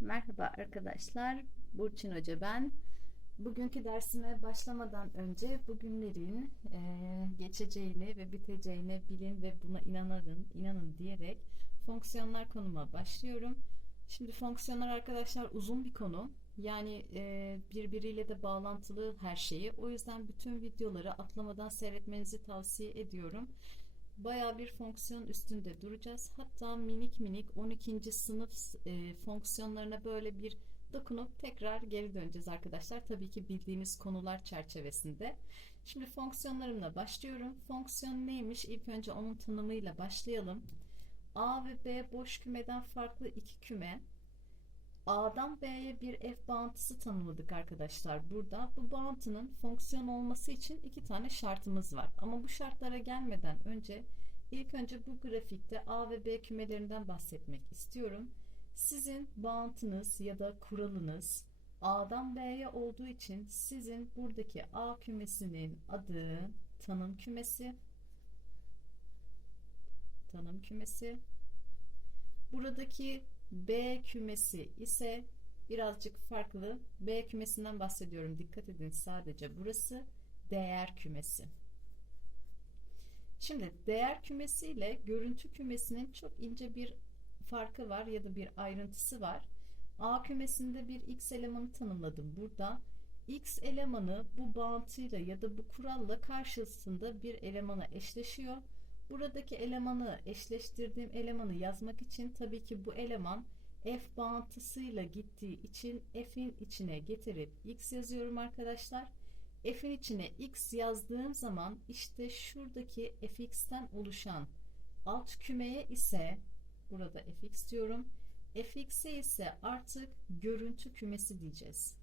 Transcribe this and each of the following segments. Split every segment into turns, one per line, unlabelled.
Merhaba arkadaşlar, Burçin Hoca ben. Bugünkü dersime başlamadan önce bugünlerin eee, geçeceğini ve biteceğini bilin ve buna inanın, inanın diyerek fonksiyonlar konuma başlıyorum. Şimdi fonksiyonlar arkadaşlar uzun bir konu. Yani eee, birbiriyle de bağlantılı her şeyi. O yüzden bütün videoları atlamadan seyretmenizi tavsiye ediyorum. Bayağı bir fonksiyon üstünde duracağız. Hatta minik minik 12. sınıf e, fonksiyonlarına böyle bir dokunup tekrar geri döneceğiz arkadaşlar. Tabii ki bildiğimiz konular çerçevesinde. Şimdi fonksiyonlarımla başlıyorum. Fonksiyon neymiş? İlk önce onun tanımıyla başlayalım. A ve B boş kümeden farklı iki küme. A'dan B'ye bir f bağıntısı tanımladık arkadaşlar burada. Bu bağıntının fonksiyon olması için iki tane şartımız var. Ama bu şartlara gelmeden önce ilk önce bu grafikte A ve B kümelerinden bahsetmek istiyorum. Sizin bağıntınız ya da kuralınız A'dan B'ye olduğu için sizin buradaki A kümesinin adı tanım kümesi. Tanım kümesi. Buradaki B kümesi ise birazcık farklı. B kümesinden bahsediyorum. Dikkat edin sadece burası değer kümesi. Şimdi değer kümesi ile görüntü kümesinin çok ince bir farkı var ya da bir ayrıntısı var. A kümesinde bir x elemanı tanımladım burada. X elemanı bu bağıntıyla ya da bu kuralla karşısında bir elemana eşleşiyor. Buradaki elemanı eşleştirdiğim elemanı yazmak için tabii ki bu eleman f bağıntısıyla gittiği için f'in içine getirip x yazıyorum arkadaşlar. F'in içine x yazdığım zaman işte şuradaki fx'ten oluşan alt kümeye ise burada fx diyorum. fx'e ise artık görüntü kümesi diyeceğiz.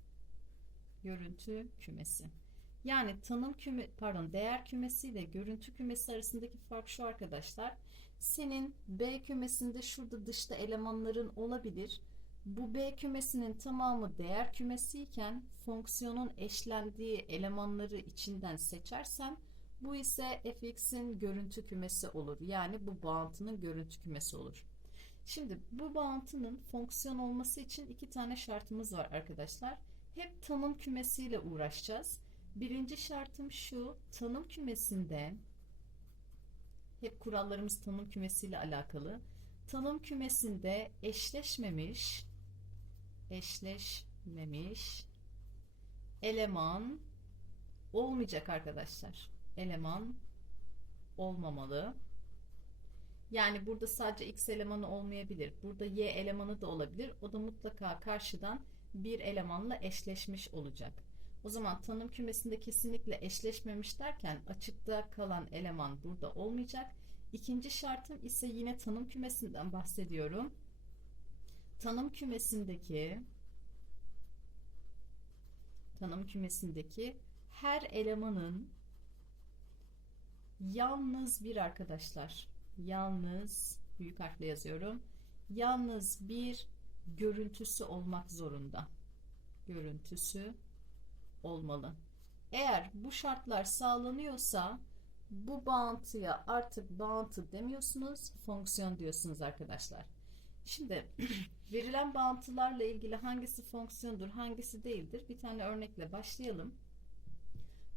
Görüntü kümesi. Yani tanım küme pardon değer kümesi ile görüntü kümesi arasındaki fark şu arkadaşlar. Senin B kümesinde şurada dışta elemanların olabilir. Bu B kümesinin tamamı değer kümesi iken fonksiyonun eşlendiği elemanları içinden seçersen bu ise fx'in görüntü kümesi olur. Yani bu bağıntının görüntü kümesi olur. Şimdi bu bağıntının fonksiyon olması için iki tane şartımız var arkadaşlar. Hep tanım kümesiyle uğraşacağız. Birinci şartım şu, tanım kümesinde hep kurallarımız tanım kümesiyle alakalı. Tanım kümesinde eşleşmemiş eşleşmemiş eleman olmayacak arkadaşlar. Eleman olmamalı. Yani burada sadece x elemanı olmayabilir. Burada y elemanı da olabilir. O da mutlaka karşıdan bir elemanla eşleşmiş olacak. O zaman tanım kümesinde kesinlikle eşleşmemiş derken açıkta kalan eleman burada olmayacak. İkinci şartım ise yine tanım kümesinden bahsediyorum. Tanım kümesindeki tanım kümesindeki her elemanın yalnız bir arkadaşlar yalnız büyük harfle yazıyorum. Yalnız bir görüntüsü olmak zorunda. Görüntüsü olmalı. Eğer bu şartlar sağlanıyorsa bu bağıntıya artık bağıntı demiyorsunuz, fonksiyon diyorsunuz arkadaşlar. Şimdi verilen bağıntılarla ilgili hangisi fonksiyondur, hangisi değildir? Bir tane örnekle başlayalım.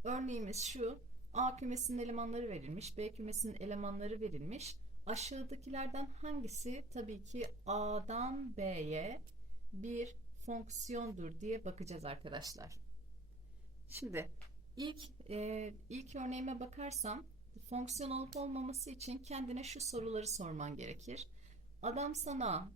Örneğimiz şu. A kümesinin elemanları verilmiş, B kümesinin elemanları verilmiş. Aşağıdakilerden hangisi tabii ki A'dan B'ye bir fonksiyondur diye bakacağız arkadaşlar. Şimdi ilk e, ilk örneğime bakarsam fonksiyon olup olmaması için kendine şu soruları sorman gerekir. Adam sana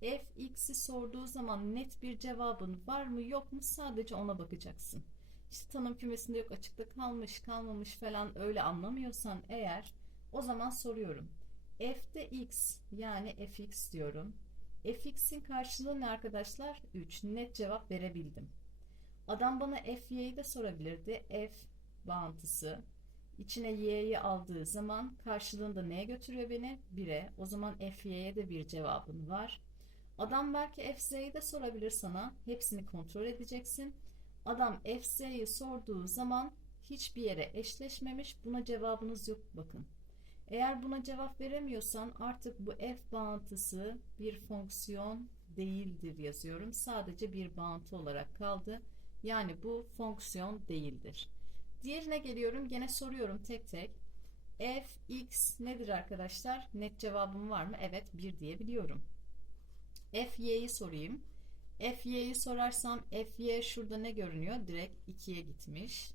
fx'i sorduğu zaman net bir cevabın var mı yok mu sadece ona bakacaksın. İşte tanım kümesinde yok açıkta kalmış kalmamış falan öyle anlamıyorsan eğer o zaman soruyorum. f'de x yani fx diyorum. fx'in karşılığı ne arkadaşlar? 3. Net cevap verebildim. Adam bana fy'yi de sorabilirdi. f bağıntısı. İçine y'yi aldığı zaman karşılığında neye götürüyor beni? 1'e. O zaman fy'ye de bir cevabın var. Adam belki fz'yi de sorabilir sana. Hepsini kontrol edeceksin. Adam fz'yi sorduğu zaman hiçbir yere eşleşmemiş. Buna cevabınız yok bakın. Eğer buna cevap veremiyorsan artık bu f bağıntısı bir fonksiyon değildir yazıyorum. Sadece bir bağıntı olarak kaldı. Yani bu fonksiyon değildir. Diğerine geliyorum. Gene soruyorum tek tek. f x nedir arkadaşlar? Net cevabım var mı? Evet 1 diyebiliyorum. f y'yi sorayım. f y'yi sorarsam f y şurada ne görünüyor? Direkt 2'ye gitmiş.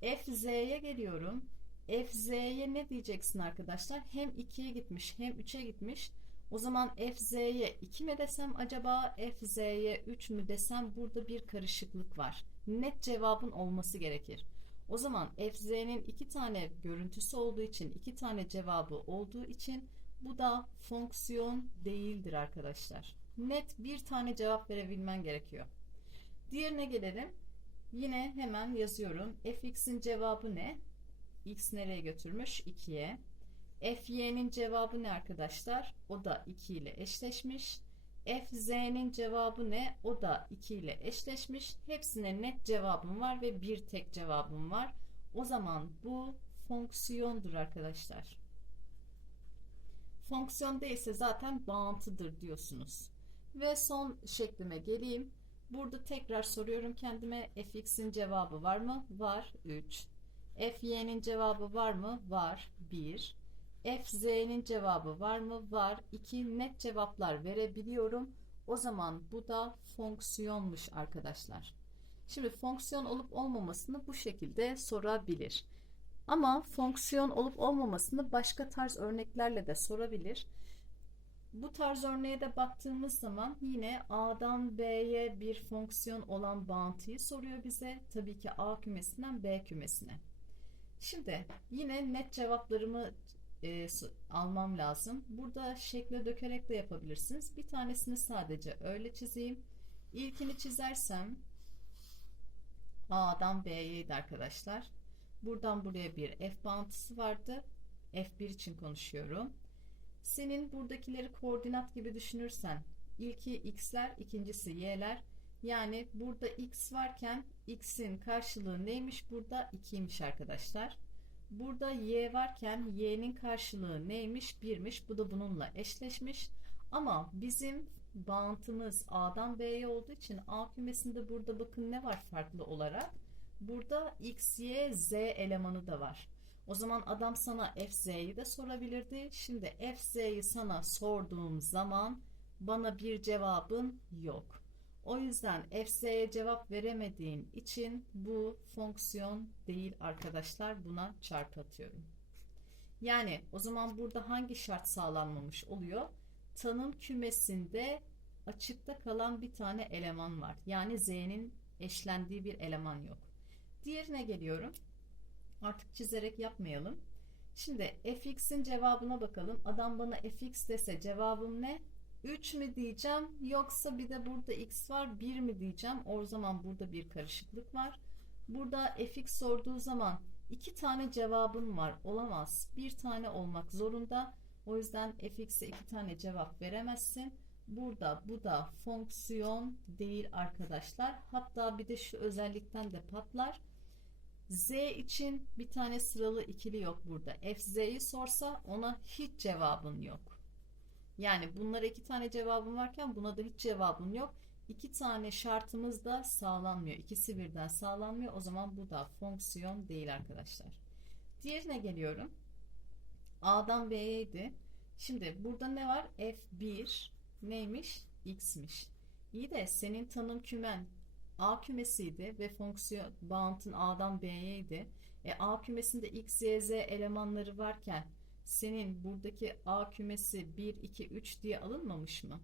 f z'ye geliyorum. f z'ye ne diyeceksin arkadaşlar? Hem 2'ye gitmiş hem 3'e gitmiş. O zaman f z'ye 2 mi desem acaba f z'ye 3 mü desem burada bir karışıklık var. Net cevabın olması gerekir. O zaman fz'nin iki tane görüntüsü olduğu için, iki tane cevabı olduğu için bu da fonksiyon değildir arkadaşlar. Net bir tane cevap verebilmen gerekiyor. Diğerine gelelim. Yine hemen yazıyorum. fx'in cevabı ne? x nereye götürmüş? 2'ye. Fy'nin cevabı ne arkadaşlar? O da 2 ile eşleşmiş. FZ'nin cevabı ne? O da 2 ile eşleşmiş. Hepsine net cevabım var ve bir tek cevabım var. O zaman bu fonksiyondur arkadaşlar. Fonksiyon değilse zaten bağıntıdır diyorsunuz. Ve son şeklime geleyim. Burada tekrar soruyorum kendime fx'in cevabı var mı? Var 3. fy'nin cevabı var mı? Var 1. FZ'nin cevabı var mı? Var. 2 net cevaplar verebiliyorum. O zaman bu da fonksiyonmuş arkadaşlar. Şimdi fonksiyon olup olmamasını bu şekilde sorabilir. Ama fonksiyon olup olmamasını başka tarz örneklerle de sorabilir. Bu tarz örneğe de baktığımız zaman yine A'dan B'ye bir fonksiyon olan bağıntıyı soruyor bize. Tabii ki A kümesinden B kümesine. Şimdi yine net cevaplarımı e, almam lazım. Burada şekle dökerek de yapabilirsiniz. Bir tanesini sadece öyle çizeyim. İlkini çizersem A'dan B'yeydi arkadaşlar. Buradan buraya bir F bağıntısı vardı. F1 için konuşuyorum. Senin buradakileri koordinat gibi düşünürsen ilki x'ler, ikincisi y'ler. Yani burada x varken x'in karşılığı neymiş? Burada 2'ymiş arkadaşlar. Burada y varken y'nin karşılığı neymiş? 1'miş. Bu da bununla eşleşmiş. Ama bizim bağıntımız A'dan B'ye olduğu için A kümesinde burada bakın ne var farklı olarak? Burada X, Y, Z elemanı da var. O zaman adam sana FZ'yi de sorabilirdi. Şimdi FZ'yi sana sorduğum zaman bana bir cevabın yok. O yüzden FS'ye cevap veremediğin için bu fonksiyon değil arkadaşlar. Buna çarpı atıyorum. Yani o zaman burada hangi şart sağlanmamış oluyor? Tanım kümesinde açıkta kalan bir tane eleman var. Yani Z'nin eşlendiği bir eleman yok. Diğerine geliyorum. Artık çizerek yapmayalım. Şimdi fx'in cevabına bakalım. Adam bana fx dese cevabım ne? 3 mü diyeceğim yoksa bir de burada x var 1 mi diyeceğim o zaman burada bir karışıklık var. Burada fx sorduğu zaman iki tane cevabın var olamaz bir tane olmak zorunda o yüzden fx'e iki tane cevap veremezsin. Burada bu da fonksiyon değil arkadaşlar. Hatta bir de şu özellikten de patlar. Z için bir tane sıralı ikili yok burada. FZ'yi sorsa ona hiç cevabın yok. Yani bunlara iki tane cevabım varken buna da hiç cevabım yok. İki tane şartımız da sağlanmıyor. İkisi birden sağlanmıyor. O zaman bu da fonksiyon değil arkadaşlar. Diğerine geliyorum. A'dan B'yeydi. Şimdi burada ne var? F1 neymiş? X'miş. İyi de senin tanım kümen A kümesiydi ve fonksiyon bağıntın A'dan B'yeydi. E, A kümesinde X, Y, Z elemanları varken senin buradaki A kümesi 1, 2, 3 diye alınmamış mı?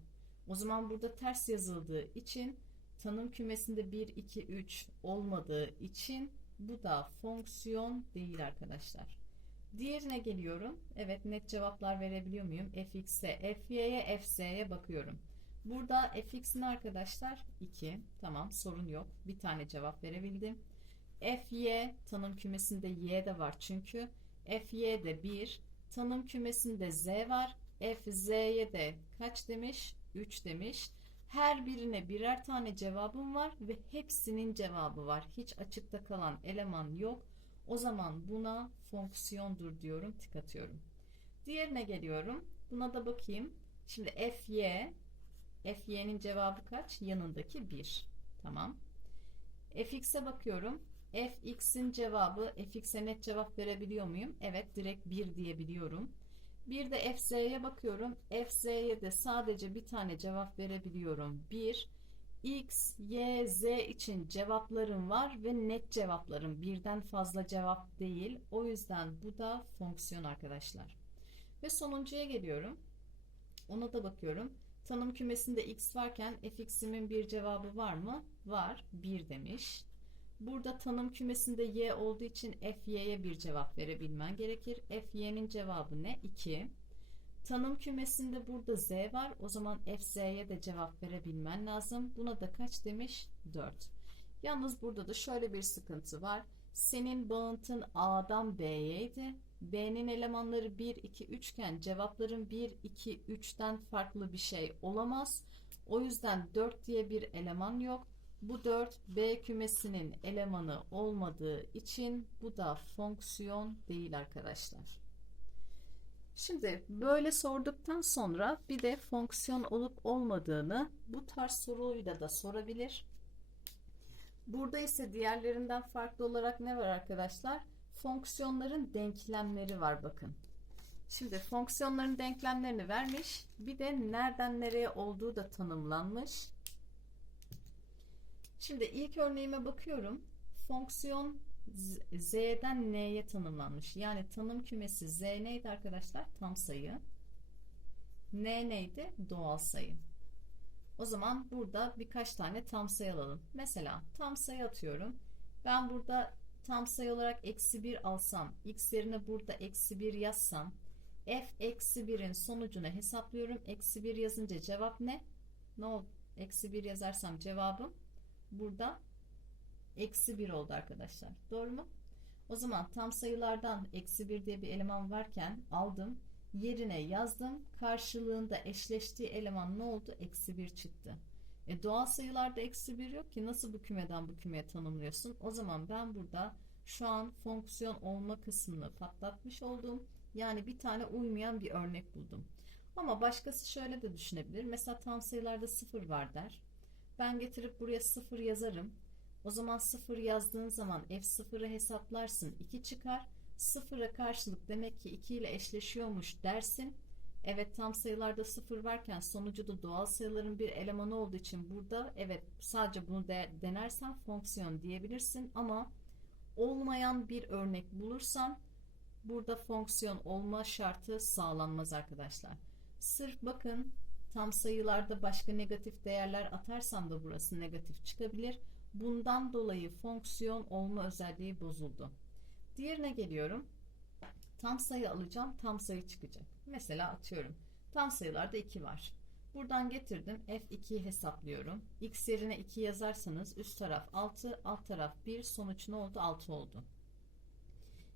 O zaman burada ters yazıldığı için tanım kümesinde 1, 2, 3 olmadığı için bu da fonksiyon değil arkadaşlar. Diğerine geliyorum. Evet net cevaplar verebiliyor muyum? fx'e, fy'ye, fz'ye bakıyorum. Burada fx'in arkadaşlar 2. Tamam sorun yok. Bir tane cevap verebildim. fy tanım kümesinde y de var çünkü. fy de 1. Tanım kümesinde Z var. F Z'ye de kaç demiş? 3 demiş. Her birine birer tane cevabım var ve hepsinin cevabı var. Hiç açıkta kalan eleman yok. O zaman buna fonksiyondur diyorum, tık atıyorum. Diğerine geliyorum. Buna da bakayım. Şimdi F Y fy'nin cevabı kaç? Yanındaki 1. Tamam. fx'e bakıyorum. Fx'in cevabı fx'e net cevap verebiliyor muyum? Evet direkt 1 diyebiliyorum. Bir de fz'ye bakıyorum. fz'ye de sadece bir tane cevap verebiliyorum. 1. X, Y, Z için cevaplarım var ve net cevaplarım. Birden fazla cevap değil. O yüzden bu da fonksiyon arkadaşlar. Ve sonuncuya geliyorum. Ona da bakıyorum. Tanım kümesinde x varken fx'imin bir cevabı var mı? Var. 1 demiş. Burada tanım kümesinde y olduğu için fy'ye bir cevap verebilmen gerekir. fy'nin cevabı ne? 2. Tanım kümesinde burada z var. O zaman fz'ye de cevap verebilmen lazım. Buna da kaç demiş? 4. Yalnız burada da şöyle bir sıkıntı var. Senin bağıntın A'dan B'yeydi. B'nin elemanları 1, 2, 3 iken cevapların 1, 2, 3'ten farklı bir şey olamaz. O yüzden 4 diye bir eleman yok. Bu 4 B kümesinin elemanı olmadığı için bu da fonksiyon değil arkadaşlar. Şimdi böyle sorduktan sonra bir de fonksiyon olup olmadığını bu tarz soruyla da sorabilir. Burada ise diğerlerinden farklı olarak ne var arkadaşlar? Fonksiyonların denklemleri var bakın. Şimdi fonksiyonların denklemlerini vermiş. Bir de nereden nereye olduğu da tanımlanmış. Şimdi ilk örneğime bakıyorum. Fonksiyon Z'den N'ye tanımlanmış. Yani tanım kümesi Z neydi arkadaşlar? Tam sayı. N neydi? Doğal sayı. O zaman burada birkaç tane tam sayı alalım. Mesela tam sayı atıyorum. Ben burada tam sayı olarak eksi 1 alsam, x yerine burada eksi 1 yazsam, f eksi 1'in sonucunu hesaplıyorum. Eksi 1 yazınca cevap ne? Ne oldu? Eksi 1 yazarsam cevabım burada eksi 1 oldu arkadaşlar. Doğru mu? O zaman tam sayılardan eksi 1 diye bir eleman varken aldım. Yerine yazdım. Karşılığında eşleştiği eleman ne oldu? Eksi 1 çıktı. E, doğal sayılarda eksi 1 yok ki nasıl bu kümeden bu kümeye tanımlıyorsun? O zaman ben burada şu an fonksiyon olma kısmını patlatmış oldum. Yani bir tane uymayan bir örnek buldum. Ama başkası şöyle de düşünebilir. Mesela tam sayılarda 0 var der. Ben getirip buraya 0 yazarım. O zaman 0 yazdığın zaman f0'ı hesaplarsın 2 çıkar. 0'a karşılık demek ki 2 ile eşleşiyormuş dersin. Evet tam sayılarda 0 varken sonucu da doğal sayıların bir elemanı olduğu için burada evet sadece bunu de, denersen fonksiyon diyebilirsin ama olmayan bir örnek bulursan burada fonksiyon olma şartı sağlanmaz arkadaşlar. Sırf bakın tam sayılarda başka negatif değerler atarsam da burası negatif çıkabilir. Bundan dolayı fonksiyon olma özelliği bozuldu. Diğerine geliyorum. Tam sayı alacağım, tam sayı çıkacak. Mesela atıyorum. Tam sayılarda 2 var. Buradan getirdim. F2'yi hesaplıyorum. X yerine 2 yazarsanız üst taraf 6, alt taraf 1. Sonuç ne oldu? 6 oldu.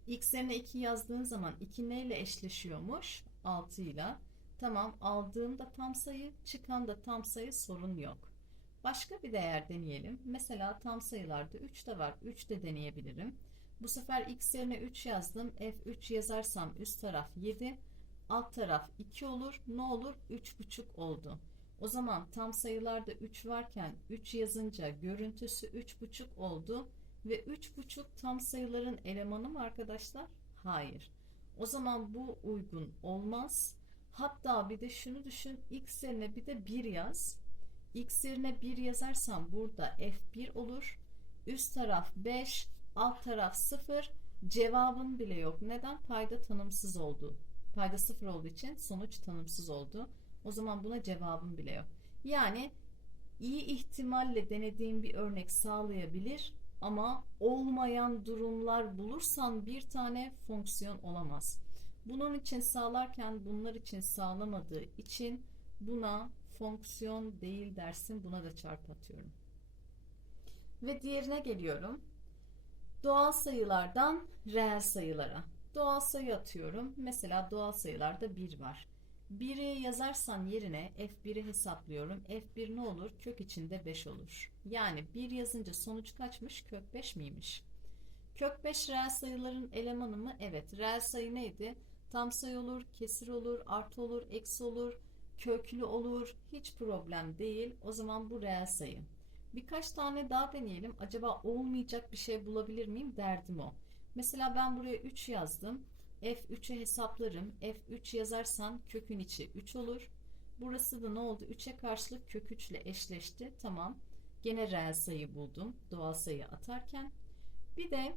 X yerine 2 yazdığın zaman 2 neyle eşleşiyormuş? 6 ile. Tamam aldığımda tam sayı, çıkan da tam sayı sorun yok. Başka bir değer deneyelim. Mesela tam sayılarda 3 de var. 3 de deneyebilirim. Bu sefer x yerine 3 yazdım. F3 yazarsam üst taraf 7. Alt taraf 2 olur. Ne olur? 3,5 oldu. O zaman tam sayılarda 3 varken 3 yazınca görüntüsü 3,5 oldu. Ve 3,5 tam sayıların elemanı mı arkadaşlar? Hayır. O zaman bu uygun olmaz. Hatta bir de şunu düşün. X yerine bir de 1 yaz. X yerine 1 yazarsam burada F1 olur. Üst taraf 5, alt taraf 0. Cevabın bile yok. Neden? Payda tanımsız oldu. Payda 0 olduğu için sonuç tanımsız oldu. O zaman buna cevabın bile yok. Yani iyi ihtimalle denediğim bir örnek sağlayabilir ama olmayan durumlar bulursan bir tane fonksiyon olamaz. Bunun için sağlarken bunlar için sağlamadığı için buna fonksiyon değil dersin buna da çarpı atıyorum. Ve diğerine geliyorum. Doğal sayılardan reel sayılara. Doğal sayı atıyorum. Mesela doğal sayılarda 1 var. 1'i yazarsan yerine F1'i hesaplıyorum. F1 ne olur? Kök içinde 5 olur. Yani 1 yazınca sonuç kaçmış? Kök 5 miymiş? Kök 5 reel sayıların elemanı mı? Evet. Reel sayı neydi? Tam sayı olur, kesir olur, artı olur, eksi olur, köklü olur. Hiç problem değil. O zaman bu reel sayı. Birkaç tane daha deneyelim. Acaba olmayacak bir şey bulabilir miyim? Derdim o. Mesela ben buraya 3 yazdım. F3'ü hesaplarım. F3 yazarsan kökün içi 3 olur. Burası da ne oldu? 3'e karşılık kök 3 ile eşleşti. Tamam. Gene reel sayı buldum. Doğal sayı atarken. Bir de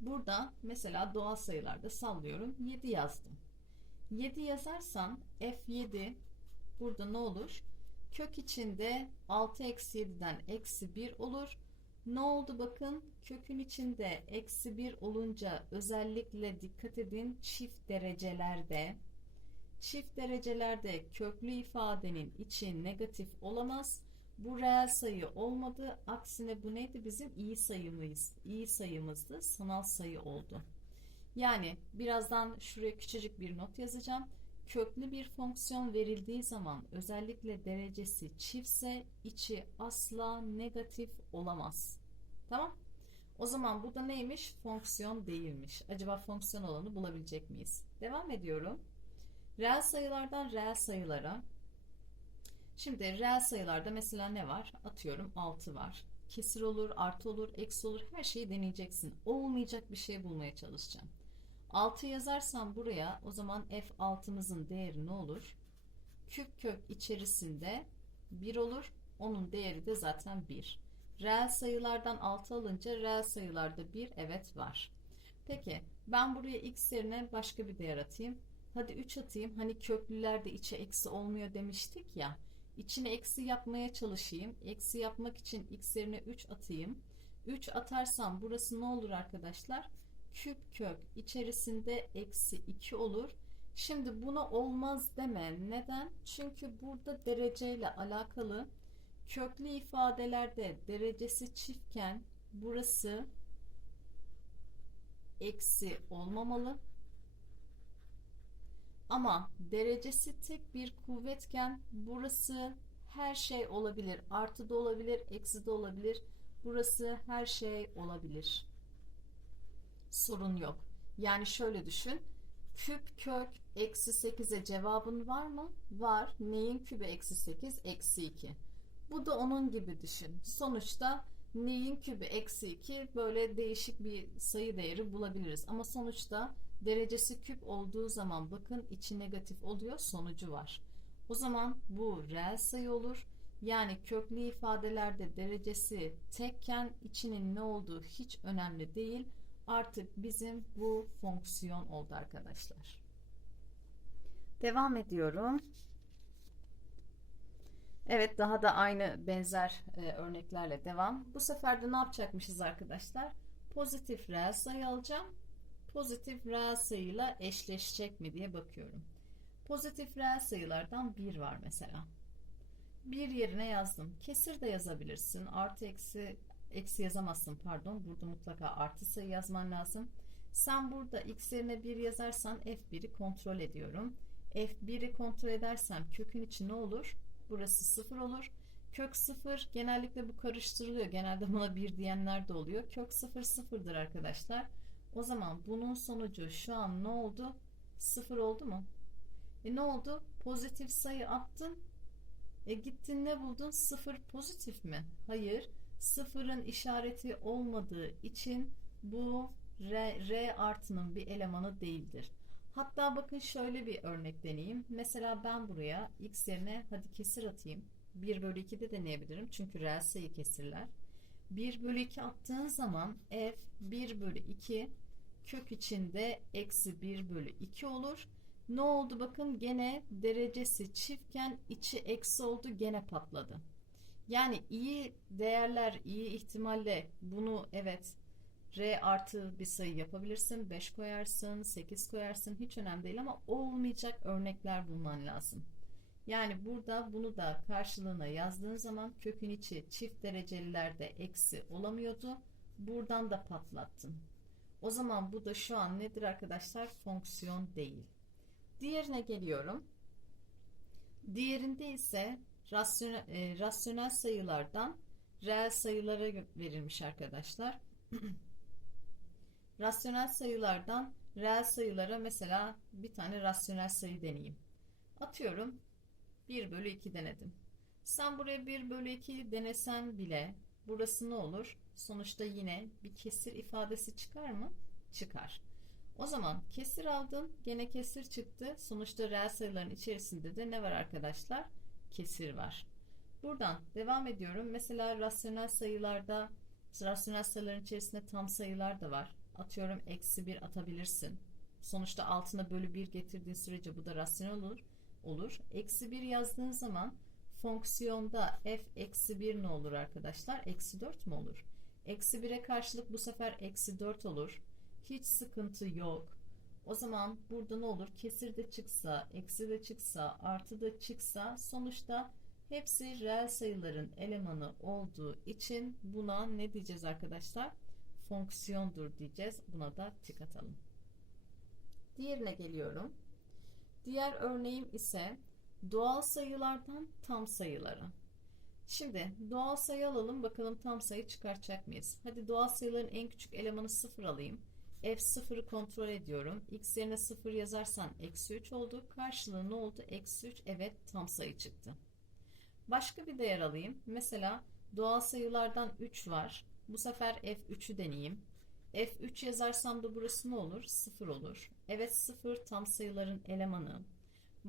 burada mesela doğal sayılarda sallıyorum. 7 yazdım. 7 yazarsan F7 burada ne olur? Kök içinde 6 eksi 7'den eksi 1 olur. Ne oldu bakın kökün içinde eksi 1 olunca özellikle dikkat edin çift derecelerde çift derecelerde köklü ifadenin içi negatif olamaz. Bu reel sayı olmadı. Aksine bu neydi? Bizim iyi sayımız. iyi sayımızdı. Sanal sayı oldu. Yani birazdan şuraya küçücük bir not yazacağım. Köklü bir fonksiyon verildiği zaman özellikle derecesi çiftse içi asla negatif olamaz. Tamam? O zaman bu da neymiş? Fonksiyon değilmiş. Acaba fonksiyon olanı bulabilecek miyiz? Devam ediyorum. Reel sayılardan reel sayılara. Şimdi reel sayılarda mesela ne var? Atıyorum 6 var. Kesir olur, artı olur, eksi olur. Her şeyi deneyeceksin. Olmayacak bir şey bulmaya çalışacağım. 6 yazarsam buraya o zaman f6'mızın değeri ne olur? Küp kök içerisinde 1 olur. Onun değeri de zaten 1. Reel sayılardan 6 alınca reel sayılarda 1 evet var. Peki ben buraya x yerine başka bir değer atayım. Hadi 3 atayım. Hani köklülerde içe eksi olmuyor demiştik ya. İçine eksi yapmaya çalışayım. Eksi yapmak için x yerine 3 atayım. 3 atarsam burası ne olur arkadaşlar? Küp kök içerisinde eksi 2 olur. Şimdi buna olmaz deme. Neden? Çünkü burada dereceyle alakalı köklü ifadelerde derecesi çiftken burası eksi olmamalı. Ama derecesi tek bir kuvvetken burası her şey olabilir. Artı da olabilir, eksi de olabilir. Burası her şey olabilir. Sorun yok. Yani şöyle düşün. Küp kök eksi 8'e cevabın var mı? Var. Neyin kübü eksi 8? Eksi 2. Bu da onun gibi düşün. Sonuçta neyin kübü eksi 2 böyle değişik bir sayı değeri bulabiliriz. Ama sonuçta derecesi küp olduğu zaman bakın içi negatif oluyor sonucu var. O zaman bu reel sayı olur. Yani köklü ifadelerde derecesi tekken içinin ne olduğu hiç önemli değil. Artık bizim bu fonksiyon oldu arkadaşlar. Devam ediyorum. Evet daha da aynı benzer e, örneklerle devam. Bu sefer de ne yapacakmışız arkadaşlar? Pozitif reel sayı alacağım pozitif reel sayıyla eşleşecek mi diye bakıyorum. Pozitif reel sayılardan 1 var mesela. 1 yerine yazdım. Kesir de yazabilirsin. Artı eksi eksi yazamazsın pardon. Burada mutlaka artı sayı yazman lazım. Sen burada x yerine 1 yazarsan f1'i kontrol ediyorum. f1'i kontrol edersem kökün içi ne olur? Burası 0 olur. Kök 0 genellikle bu karıştırılıyor. Genelde buna 1 diyenler de oluyor. Kök 0 sıfırdır arkadaşlar. O zaman bunun sonucu şu an ne oldu? Sıfır oldu mu? E ne oldu? Pozitif sayı attın. E gittin ne buldun? Sıfır pozitif mi? Hayır. Sıfırın işareti olmadığı için bu R, R artının bir elemanı değildir. Hatta bakın şöyle bir örnek deneyeyim. Mesela ben buraya x yerine hadi kesir atayım. 1 bölü 2 de deneyebilirim. Çünkü reel sayı kesirler. 1 bölü 2 attığın zaman f 1 bölü 2 kök içinde eksi 1 bölü 2 olur. Ne oldu bakın gene derecesi çiftken içi eksi oldu gene patladı. Yani iyi değerler iyi ihtimalle bunu evet R artı bir sayı yapabilirsin. 5 koyarsın, 8 koyarsın hiç önemli değil ama olmayacak örnekler bulman lazım. Yani burada bunu da karşılığına yazdığın zaman kökün içi çift derecelilerde eksi olamıyordu. Buradan da patlattın. O zaman bu da şu an nedir arkadaşlar? Fonksiyon değil. Diğerine geliyorum. Diğerinde ise rasyonel, e, rasyonel sayılardan reel sayılara verilmiş arkadaşlar. rasyonel sayılardan reel sayılara mesela bir tane rasyonel sayı deneyeyim. Atıyorum 1 bölü 2 denedim. Sen buraya 1 bölü 2 denesen bile burası ne olur? Sonuçta yine bir kesir ifadesi çıkar mı? Çıkar. O zaman kesir aldım. Gene kesir çıktı. Sonuçta reel sayıların içerisinde de ne var arkadaşlar? Kesir var. Buradan devam ediyorum. Mesela rasyonel sayılarda rasyonel sayıların içerisinde tam sayılar da var. Atıyorum eksi 1 atabilirsin. Sonuçta altına bölü 1 getirdiğin sürece bu da rasyonel olur. olur. Eksi 1 yazdığın zaman fonksiyonda f eksi 1 ne olur arkadaşlar? Eksi 4 mü olur? Eksi 1'e karşılık bu sefer eksi 4 olur. Hiç sıkıntı yok. O zaman burada ne olur? Kesir de çıksa, eksi de çıksa, artı da çıksa sonuçta hepsi reel sayıların elemanı olduğu için buna ne diyeceğiz arkadaşlar? Fonksiyondur diyeceğiz. Buna da tik atalım. Diğerine geliyorum. Diğer örneğim ise doğal sayılardan tam sayılara. Şimdi doğal sayı alalım bakalım tam sayı çıkartacak mıyız? Hadi doğal sayıların en küçük elemanı 0 alayım. F0'ı kontrol ediyorum. X yerine 0 yazarsan eksi 3 oldu. Karşılığı ne oldu? Eksi 3 evet tam sayı çıktı. Başka bir değer alayım. Mesela doğal sayılardan 3 var. Bu sefer F3'ü deneyeyim. F3 yazarsam da burası ne olur? 0 olur. Evet 0 tam sayıların elemanı.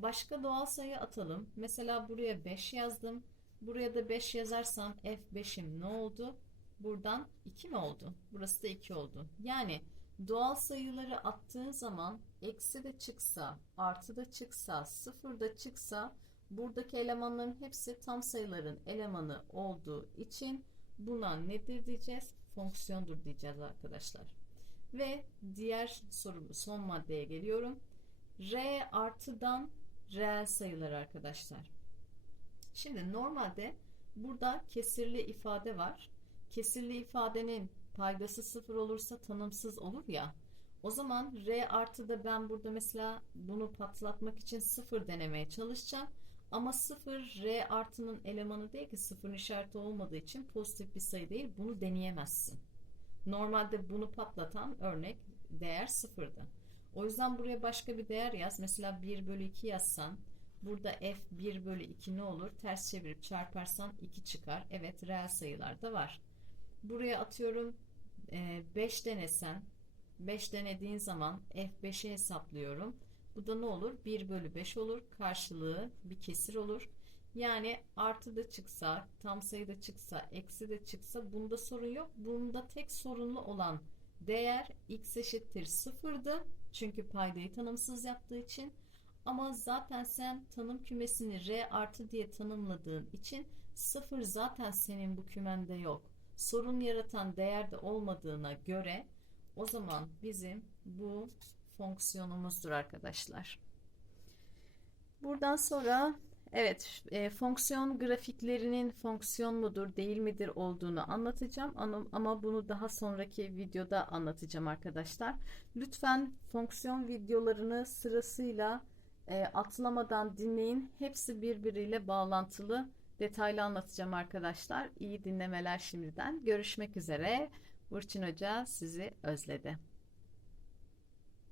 Başka doğal sayı atalım. Mesela buraya 5 yazdım. Buraya da 5 yazarsam F5'im ne oldu? Buradan 2 mi oldu? Burası da 2 oldu. Yani doğal sayıları attığın zaman eksi de çıksa, artı da çıksa, sıfır da çıksa buradaki elemanların hepsi tam sayıların elemanı olduğu için buna nedir diyeceğiz? Fonksiyondur diyeceğiz arkadaşlar. Ve diğer soru son maddeye geliyorum. R artıdan reel sayılar arkadaşlar. Şimdi normalde burada kesirli ifade var. Kesirli ifadenin paydası sıfır olursa tanımsız olur ya. O zaman R artıda ben burada mesela bunu patlatmak için sıfır denemeye çalışacağım. Ama sıfır R artının elemanı değil ki sıfırın işareti olmadığı için pozitif bir sayı değil. Bunu deneyemezsin. Normalde bunu patlatan örnek değer sıfırdı. O yüzden buraya başka bir değer yaz. Mesela 1 bölü 2 yazsan burada f 1 bölü 2 ne olur? Ters çevirip çarparsan 2 çıkar. Evet reel sayılar da var. Buraya atıyorum 5 e, denesen 5 denediğin zaman f5'i hesaplıyorum. Bu da ne olur? 1 bölü 5 olur. Karşılığı bir kesir olur. Yani artı da çıksa, tam sayı da çıksa, eksi de çıksa bunda sorun yok. Bunda tek sorunlu olan değer x eşittir sıfırdı. Çünkü paydayı tanımsız yaptığı için. Ama zaten sen tanım kümesini R artı diye tanımladığın için sıfır zaten senin bu kümende yok. Sorun yaratan değerde olmadığına göre o zaman bizim bu fonksiyonumuzdur arkadaşlar. Buradan sonra evet e, fonksiyon grafiklerinin fonksiyon mudur değil midir olduğunu anlatacağım ama, bunu daha sonraki videoda anlatacağım arkadaşlar. Lütfen fonksiyon videolarını sırasıyla e, atlamadan dinleyin. Hepsi birbiriyle bağlantılı. Detaylı anlatacağım arkadaşlar. İyi dinlemeler şimdiden. Görüşmek üzere. Burçin Hoca sizi özledi.